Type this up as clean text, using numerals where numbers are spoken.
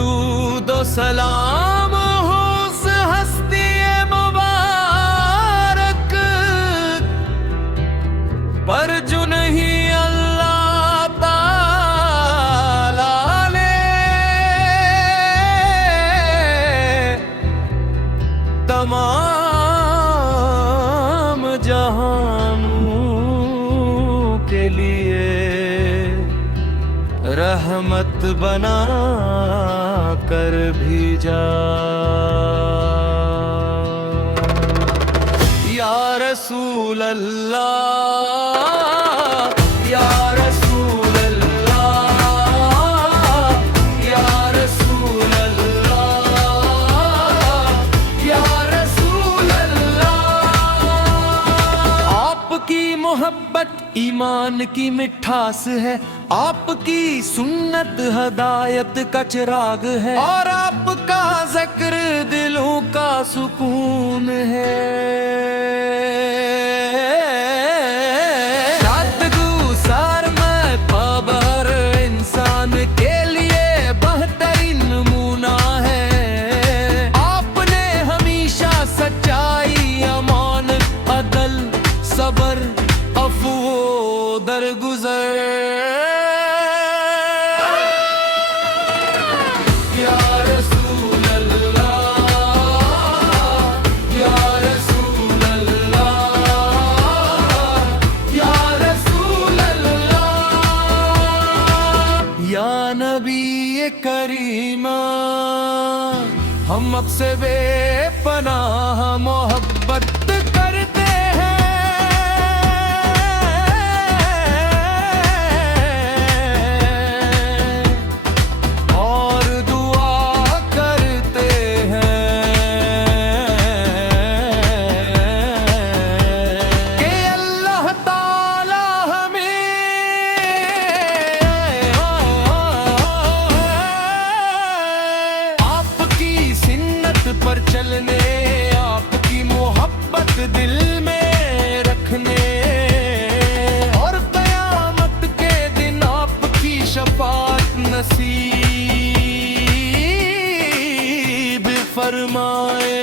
درود و سلام ہو اس ہستی مبارک پر جو نہیں اللہ تعالی نے تمام جہانوں کے لیے رحمت بنا کر بھیجا۔ یا رسول اللہ، یا رسول اللہ، یا رسول اللہ، یا رسول اللہ۔ آپ کی محبت ایمان کی مٹھاس ہے، آپ کی سنت ہدایت کا چراغ ہے، اور آپ کا ذکر دلوں کا سکون ہے۔ شادگو سار میں پاب ہر انسان کے لیے بہترین نمونہ ہے۔ آپ نے ہمیشہ سچائی، امان، عدل، صبر، عفو و درگزر۔ یا نبی کریم، ہم اب سے بے پناہ محبت کرتے ہیں، اور دعا کرتے ہیں کہ اللہ تعالی ہمیں پر چلنے، آپ کی محبت دل میں رکھنے، اور قیامت کے دن آپ کی شفاعت نصیب فرمائے۔